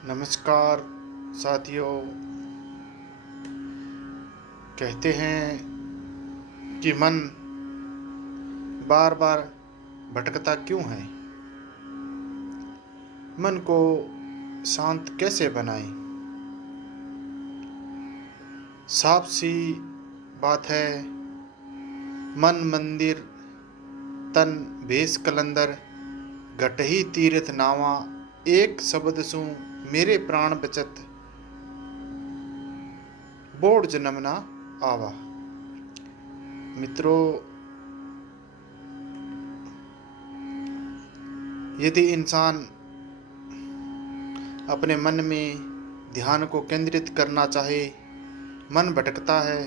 नमस्कार साथियों। कहते हैं कि मन बार बार भटकता क्यों है। मन को शांत कैसे बनाएं। साफ सी बात है, मन मंदिर तन भेष कलंदर, घटही तीर्थ नावा, एक शब्द सु मेरे प्राण बचत, बोड़ जन्म ना आवा। मित्रों, यदि इंसान अपने मन में ध्यान को केंद्रित करना चाहे, मन भटकता है,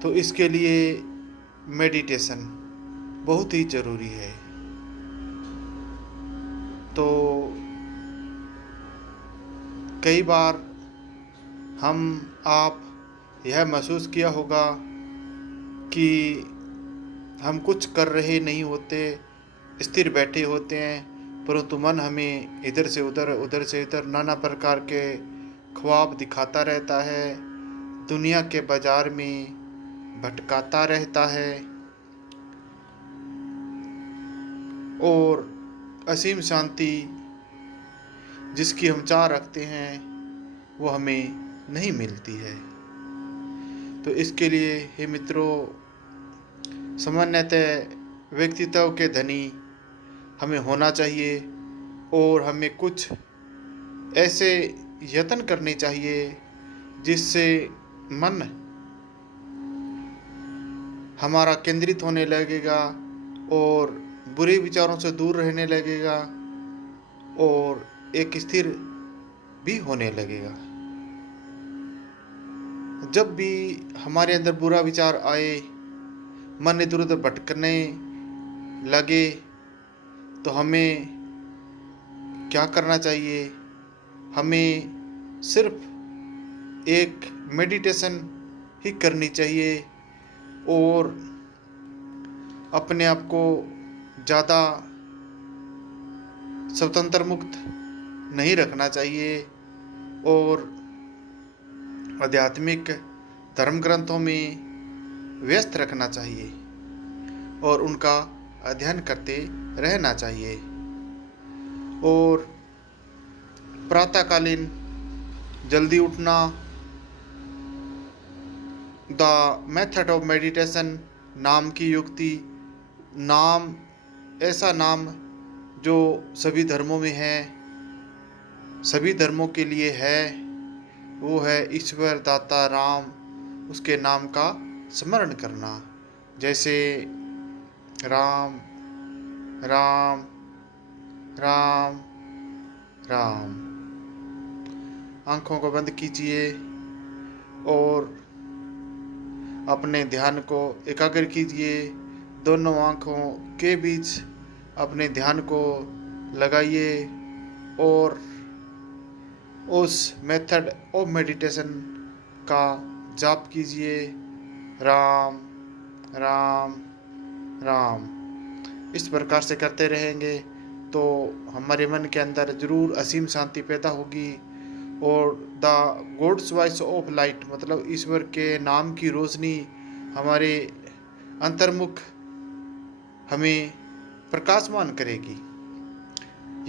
तो इसके लिए मेडिटेशन बहुत ही ज़रूरी है। तो कई बार हम आप यह महसूस किया होगा कि हम कुछ कर रहे नहीं होते, स्थिर बैठे होते हैं, परंतु मन हमें इधर से उधर उधर से इधर नाना प्रकार के ख्वाब दिखाता रहता है, दुनिया के बाजार में भटकाता रहता है और असीम शांति जिसकी हम चाह रखते हैं वो हमें नहीं मिलती है। तो इसके लिए हे मित्रों, सामान्यतः व्यक्तित्व के धनी हमें होना चाहिए और हमें कुछ ऐसे यत्न करने चाहिए जिससे मन हमारा केंद्रित होने लगेगा और बुरे विचारों से दूर रहने लगेगा और एक स्थिर भी होने लगेगा। जब भी हमारे अंदर बुरा विचार आए, मन इधर उधर भटकने लगे, तो हमें क्या करना चाहिए। हमें सिर्फ एक मेडिटेशन ही करनी चाहिए और अपने आप को ज़्यादा स्वतंत्र मुक्त नहीं रखना चाहिए और आध्यात्मिक धर्म ग्रंथों में व्यस्त रखना चाहिए और उनका अध्ययन करते रहना चाहिए। और प्रातःकालीन जल्दी उठना, द मेथड ऑफ मेडिटेशन नाम की युक्ति, नाम ऐसा नाम जो सभी धर्मों में है, सभी धर्मों के लिए है, वो है ईश्वर दाता राम, उसके नाम का स्मरण करना। जैसे राम राम राम राम। आँखों को बंद कीजिए और अपने ध्यान को एकाग्र कीजिए। दोनों आँखों के बीच अपने ध्यान को लगाइए और उस मेथड ऑफ मेडिटेशन का जाप कीजिए, राम राम राम। इस प्रकार से करते रहेंगे तो हमारे मन के अंदर ज़रूर असीम शांति पैदा होगी और the gods voice of light मतलब ईश्वर के नाम की रोशनी हमारे अंतर्मुख हमें प्रकाशमान करेगी।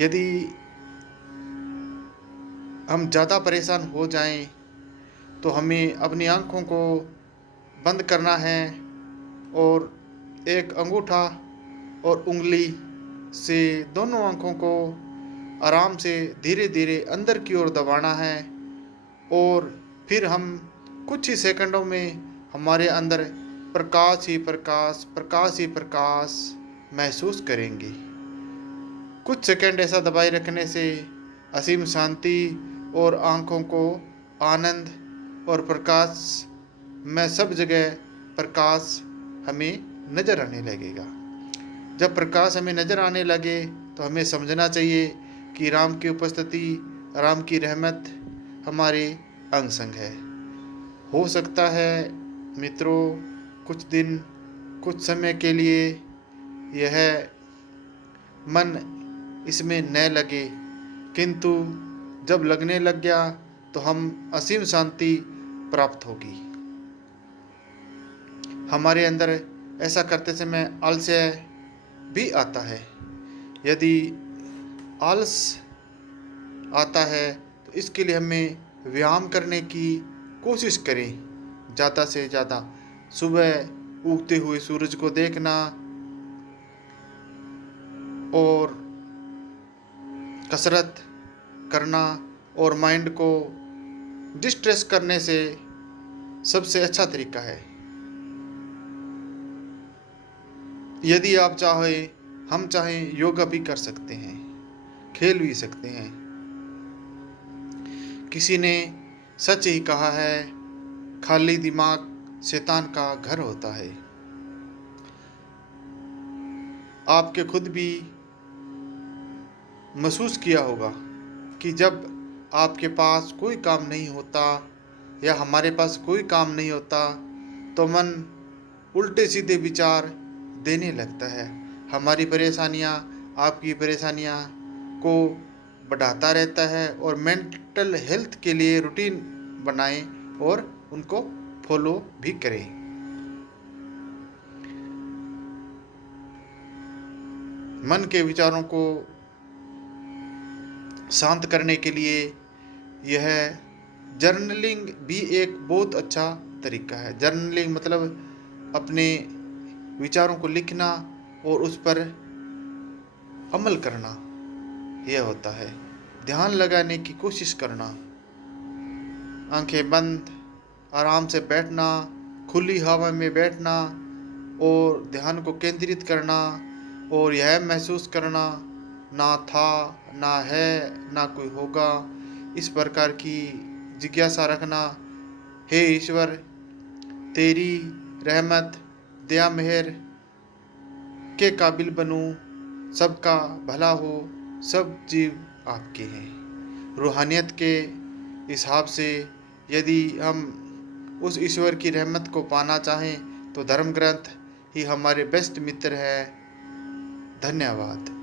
यदि हम ज़्यादा परेशान हो जाएं तो हमें अपनी आँखों को बंद करना है और एक अंगूठा और उंगली से दोनों आँखों को आराम से धीरे धीरे अंदर की ओर दबाना है और फिर हम कुछ ही सेकंडों में हमारे अंदर प्रकाश ही प्रकाश, प्रकाश ही प्रकाश महसूस करेंगे। कुछ सेकंड ऐसा दबाए रखने से असीम शांति और आँखों को आनंद और प्रकाश में सब जगह प्रकाश हमें नज़र आने लगेगा। जब प्रकाश हमें नज़र आने लगे तो हमें समझना चाहिए कि राम की उपस्थिति, राम की रहमत हमारे अंग संग है। हो सकता है मित्रों कुछ दिन, कुछ समय के लिए यह मन इसमें न लगे, किंतु जब लगने लग गया तो हम असीम शांति प्राप्त होगी। हमारे अंदर ऐसा करते समय आलस्य भी आता है। यदि आलस आता है तो इसके लिए हमें व्यायाम करने की कोशिश करें, ज़्यादा से ज़्यादा। सुबह उगते हुए सूरज को देखना और कसरत करना और माइंड को डिस्ट्रेस करने से सबसे अच्छा तरीका है। यदि आप चाहें, हम चाहें, योगा भी कर सकते हैं, खेल भी सकते हैं। किसी ने सच ही कहा है, खाली दिमाग शैतान का घर होता है। आपके खुद भी महसूस किया होगा कि जब आपके पास कोई काम नहीं होता या हमारे पास कोई काम नहीं होता तो मन उल्टे सीधे विचार देने लगता है। हमारी परेशानियां आपकी परेशानियां को बढ़ाता रहता है। और मेंटल हेल्थ के लिए रूटीन बनाएं और उनको फॉलो भी करें। मन के विचारों को शांत करने के लिए यह जर्नलिंग भी एक बहुत अच्छा तरीका है। जर्नलिंग मतलब अपने विचारों को लिखना और उस पर अमल करना, यह होता है। ध्यान लगाने की कोशिश करना, आंखें बंद, आराम से बैठना, खुली हवा में बैठना और ध्यान को केंद्रित करना और यह महसूस करना, ना था, ना है, ना कोई होगा, इस प्रकार की जिज्ञासा रखना। हे ईश्वर, तेरी रहमत दया मेहर के काबिल बनूं, सबका भला हो, सब जीव आपके हैं। रूहानियत के हिसाब से यदि हम उस ईश्वर की रहमत को पाना चाहें तो धर्म ग्रंथ ही हमारे बेस्ट मित्र है। धन्यवाद।